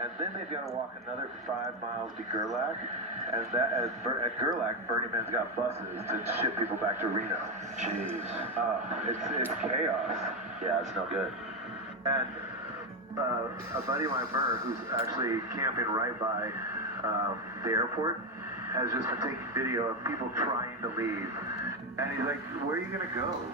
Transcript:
and then they've got to walk another 5 miles to Gerlach. And that at Gerlach, Burning Man's got buses to ship people back to Reno. Jeez. It's chaos. Yeah, it's no good. And a buddy of mine, Murr, who's actually camping right by the airport, has just been taking video of people trying to leave. And he's like, where are you going to go?